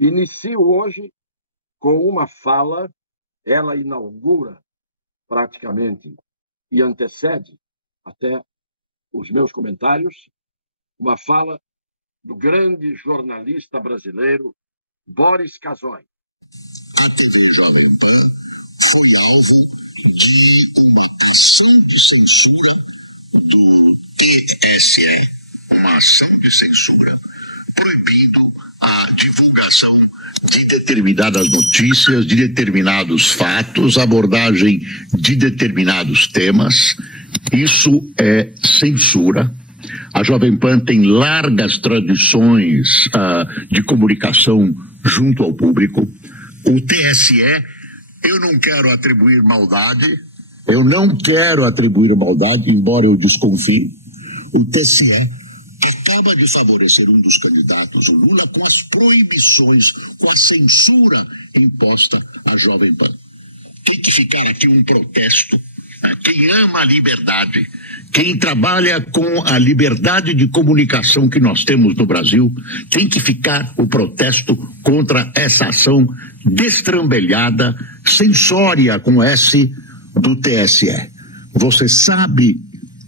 Inicio hoje com uma fala, ela inaugura praticamente e antecede até os meus comentários, uma fala do grande jornalista brasileiro Boris Casoy. A TV Jovem Pan foi alvo de uma ação de censura do TSE, uma ação de censura, proibindo a divulgação de determinadas notícias, de determinados fatos, abordagem de determinados temas. Isso é censura. A Jovem Pan tem largas tradições de comunicação junto ao público. O TSE, eu não quero atribuir maldade, embora eu desconfie. O TSE acaba de favorecer um dos candidatos, o Lula, com as proibições, com a censura imposta à Jovem Pan. Tem que ficar aqui um protesto. Quem ama a liberdade, quem trabalha com a liberdade de comunicação que nós temos no Brasil, tem que ficar o protesto contra essa ação destrambelhada, censória com S do TSE. Você sabe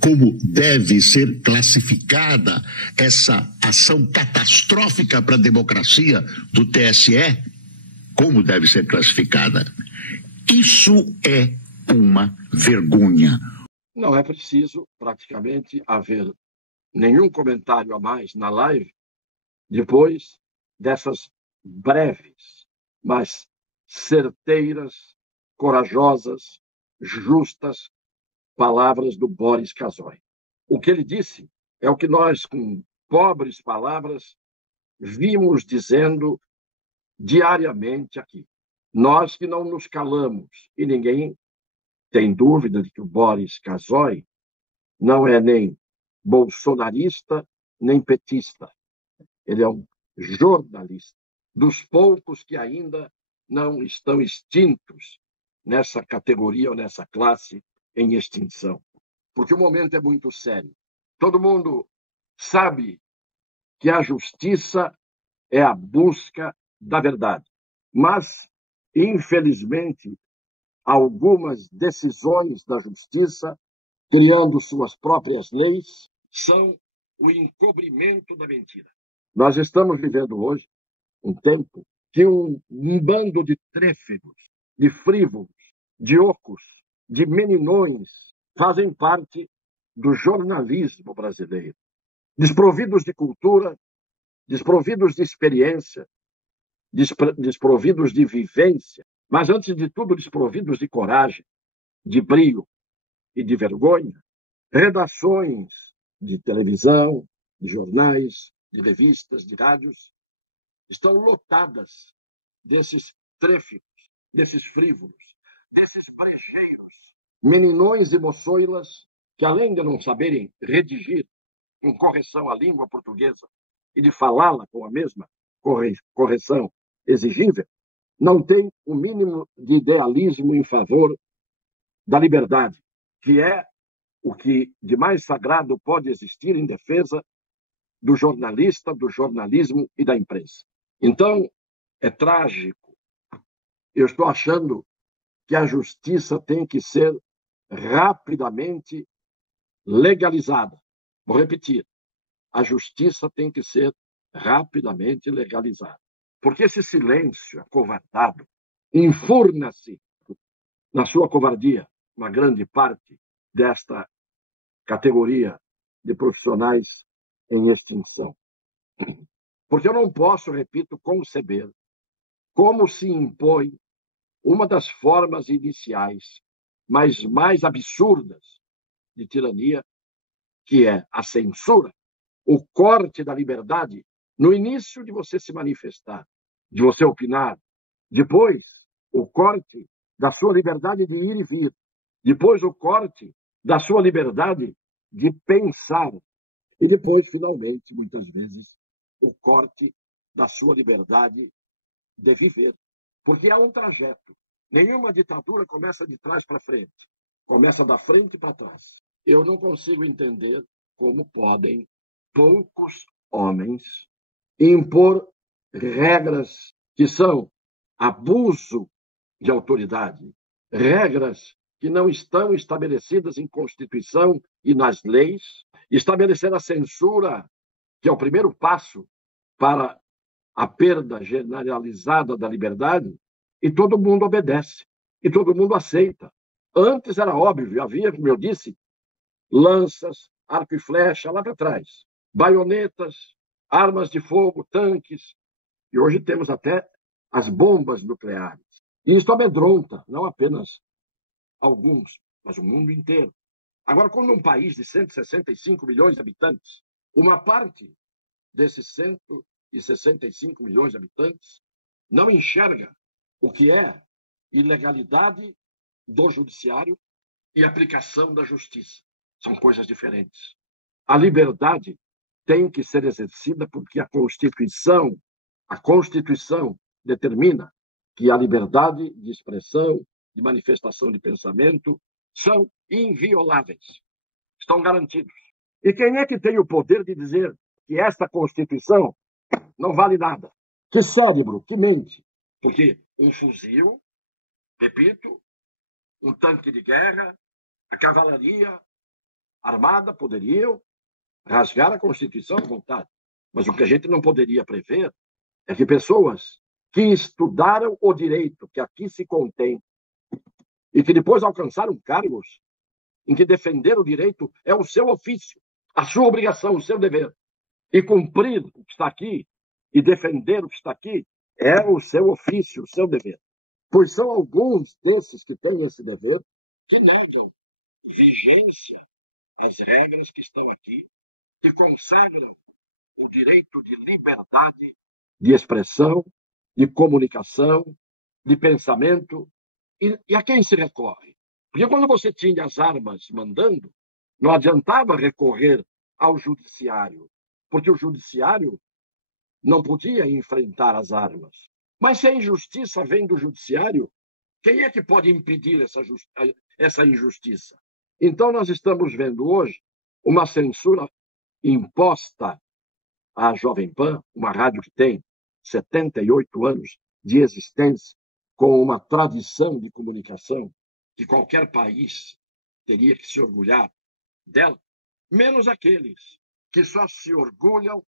como deve ser classificada essa ação catastrófica para a democracia do TSE? Como deve ser classificada? Isso é uma vergonha. Não é preciso praticamente haver nenhum comentário a mais na live depois dessas breves, mas certeiras, corajosas, justas palavras do Boris Casoy. O que ele disse é o que nós, com pobres palavras, vimos dizendo diariamente aqui. Nós que não nos calamos, e ninguém tem dúvida de que o Boris Casoy não é nem bolsonarista, nem petista. Ele é um jornalista, dos poucos que ainda não estão extintos nessa categoria ou nessa classe em extinção. Porque o momento é muito sério. Todo mundo sabe que a justiça é a busca da verdade. Mas, infelizmente, algumas decisões da justiça, criando suas próprias leis, são o encobrimento da mentira. Nós estamos vivendo hoje um tempo que um bando de trêfegos, de frívolos, de ocos, de meninões fazem parte do jornalismo brasileiro. Desprovidos de cultura, desprovidos de experiência, desprovidos de vivência, mas, antes de tudo, desprovidos de coragem, de brio e de vergonha, redações de televisão, de jornais, de revistas, de rádios, estão lotadas desses tréficos, desses frívolos, desses brejeiros, meninões e moçoilas que, além de não saberem redigir com correção a língua portuguesa e de falá-la com a mesma correção exigível, não tem o mínimo de idealismo em favor da liberdade, que é o que de mais sagrado pode existir em defesa do jornalista, do jornalismo e da imprensa. Então, é trágico. Eu estou achando que a justiça tem que ser rapidamente legalizada. Vou repetir. A justiça tem que ser rapidamente legalizada. Porque esse silêncio acovardado enfurna-se na sua covardia uma grande parte desta categoria de profissionais em extinção. Porque eu não posso, repito, conceber como se impõe uma das formas iniciais, mas mais absurdas de tirania, que é a censura, o corte da liberdade no início de você se manifestar, de você opinar, depois o corte da sua liberdade de ir e vir, depois o corte da sua liberdade de pensar e depois, finalmente, muitas vezes, o corte da sua liberdade de viver. Porque há um trajeto. Nenhuma ditadura começa de trás para frente. Começa da frente para trás. Eu não consigo entender como podem poucos homens impor regras que são abuso de autoridade, regras que não estão estabelecidas em Constituição e nas leis, estabelecer a censura, que é o primeiro passo para a perda generalizada da liberdade, e todo mundo obedece, e todo mundo aceita. Antes era óbvio, havia, como eu disse, lanças, arco e flecha lá para trás, baionetas, armas de fogo, tanques, e hoje temos até as bombas nucleares. E isso amedronta, não apenas alguns, mas o mundo inteiro. Agora, quando um país de 165 milhões de habitantes, uma parte desses 165 milhões de habitantes não enxerga o que é ilegalidade do judiciário e aplicação da justiça. São coisas diferentes. A liberdade tem que ser exercida porque a Constituição determina que a liberdade de expressão, de manifestação de pensamento são invioláveis, estão garantidos. E quem é que tem o poder de dizer que esta Constituição não vale nada? Que cérebro, que mente? Porque um fuzil, repito, um tanque de guerra, a cavalaria armada poderiam rasgar a Constituição à vontade. Mas o que a gente não poderia prever é que pessoas que estudaram o direito que aqui se contém e que depois alcançaram cargos em que defender o direito é o seu ofício, a sua obrigação, o seu dever. E cumprir o que está aqui e defender o que está aqui é o seu ofício, o seu dever. Pois são alguns desses que têm esse dever que negam vigência às regras que estão aqui, que consagram o direito de liberdade de expressão, de comunicação, de pensamento. E a quem se recorre? Porque quando você tinha as armas mandando, não adiantava recorrer ao judiciário, porque o judiciário não podia enfrentar as armas. Mas se a injustiça vem do judiciário, quem é que pode impedir essa injustiça? Então, nós estamos vendo hoje uma censura imposta à Jovem Pan, uma rádio que tem 78 anos de existência, com uma tradição de comunicação que qualquer país teria que se orgulhar dela, menos aqueles que só se orgulham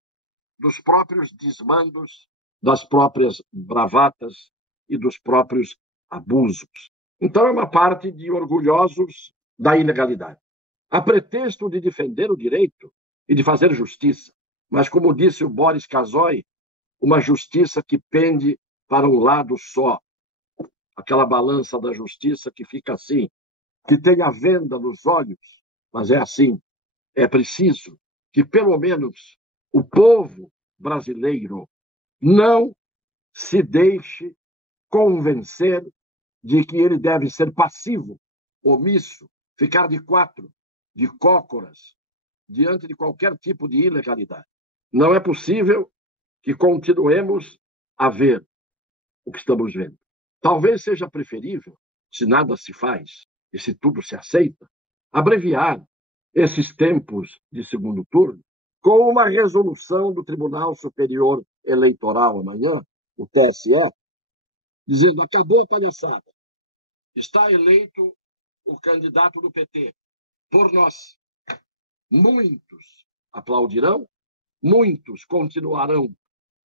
dos próprios desmandos, das próprias bravatas e dos próprios abusos. Então, é uma parte de orgulhosos da ilegalidade, a pretexto de defender o direito e de fazer justiça. Mas, como disse o Boris Casoy, uma justiça que pende para um lado só, aquela balança da justiça que fica assim, que tem a venda nos olhos, mas é assim. É preciso que, pelo menos, o povo brasileiro não se deixe convencer de que ele deve ser passivo, omisso, ficar de quatro, de cócoras, diante de qualquer tipo de ilegalidade. Não é possível que continuemos a ver o que estamos vendo. Talvez seja preferível, se nada se faz e se tudo se aceita, abreviar esses tempos de segundo turno com uma resolução do Tribunal Superior Eleitoral amanhã, o TSE, dizendo: acabou a palhaçada. Está eleito o candidato do PT por nós. Muitos aplaudirão, muitos continuarão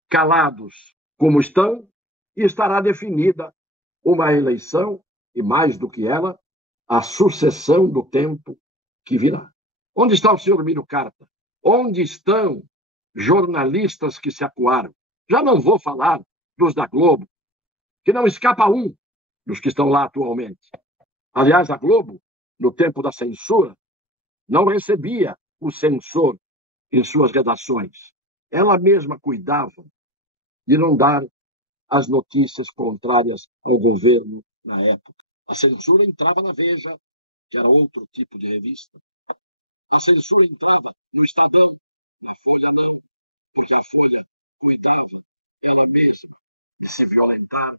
calados como estão, e estará definida uma eleição, e mais do que ela, a sucessão do tempo que virá. Onde está o senhor Miro Carta? Onde estão jornalistas que se acuaram? Já não vou falar dos da Globo, que não escapa um dos que estão lá atualmente. Aliás, a Globo, no tempo da censura, não recebia o censor em suas redações. Ela mesma cuidava de não dar as notícias contrárias ao governo na época. A censura entrava na Veja, que era outro tipo de revista. A censura entrava no Estadão, na Folha não, porque a Folha cuidava ela mesma de se violentar,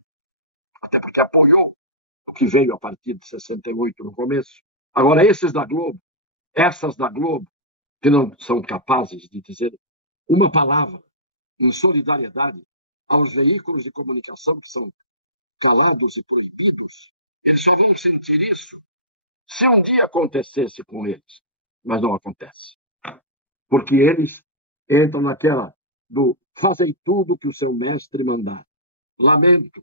até porque apoiou o que veio a partir de 68 no começo. Agora, esses da Globo, essas da Globo, que não são capazes de dizer uma palavra em solidariedade aos veículos de comunicação que são calados e proibidos, eles só vão sentir isso se um dia acontecesse com eles. Mas não acontece. Porque eles entram naquela do fazem tudo que o seu mestre mandar. Lamento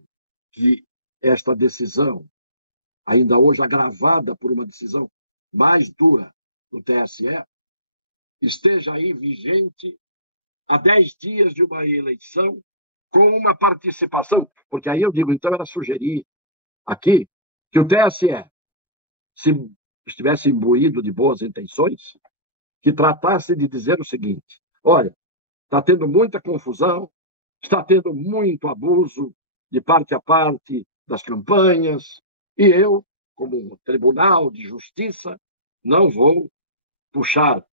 que esta decisão, ainda hoje agravada por uma decisão mais dura do TSE, esteja aí vigente há 10 dias de uma eleição com uma participação. Porque aí eu digo, então era sugerir aqui que o TSE, se estivesse imbuído de boas intenções, que tratasse de dizer o seguinte: olha, está tendo muita confusão, está tendo muito abuso de parte a parte das campanhas, e eu, como Tribunal de Justiça, não vou puxar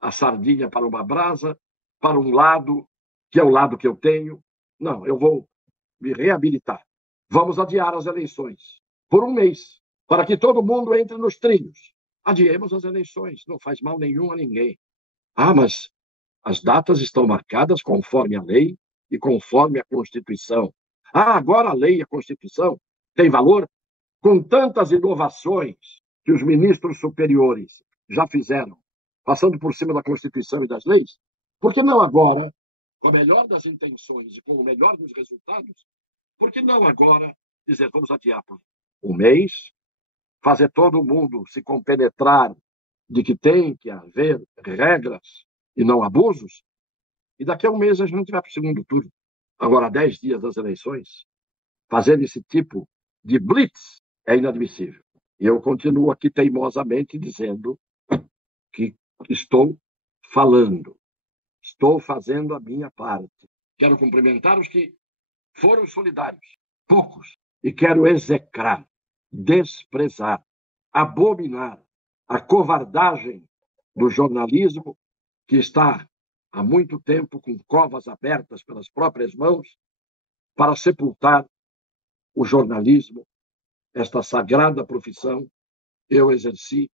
a sardinha para uma brasa, para um lado, que é o lado que eu tenho. Não, eu vou me reabilitar. Vamos adiar as eleições por um mês, para que todo mundo entre nos trilhos. Adiemos as eleições, não faz mal nenhum a ninguém. Ah, mas as datas estão marcadas conforme a lei e conforme a Constituição. Ah, agora a lei e a Constituição têm valor? Com tantas inovações que os ministros superiores já fizeram, passando por cima da Constituição e das leis, por que não agora, com a melhor das intenções e com o melhor dos resultados, por que não agora dizer, vamos adiar por um mês, fazer todo mundo se compenetrar de que tem que haver regras e não abusos, e daqui a um mês a gente vai para o segundo turno. Agora, 10 dias das eleições, fazer esse tipo de blitz é inadmissível. E eu continuo aqui teimosamente dizendo que estou falando, estou fazendo a minha parte. Quero cumprimentar os que foram solidários, poucos, e quero execrar, desprezar, abominar a covardagem do jornalismo que está há muito tempo com covas abertas pelas próprias mãos para sepultar o jornalismo, esta sagrada profissão eu exerci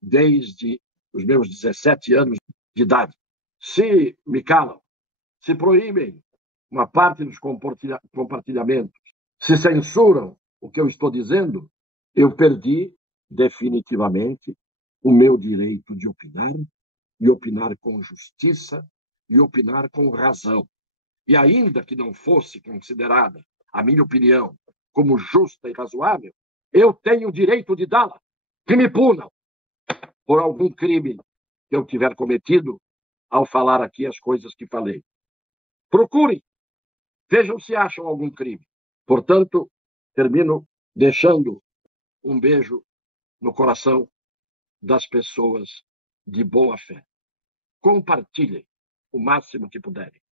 desde os meus 17 anos de idade. Se me calam, se proíbem uma parte dos compartilhamentos, se censuram o que eu estou dizendo, eu perdi definitivamente o meu direito de opinar, e opinar com justiça, e opinar com razão. E ainda que não fosse considerada a minha opinião como justa e razoável, eu tenho o direito de dá-la. Que me punam por algum crime que eu tiver cometido ao falar aqui as coisas que falei. Procurem, vejam se acham algum crime. Portanto, termino deixando um beijo no coração das pessoas de boa fé. Compartilhem o máximo que puderem.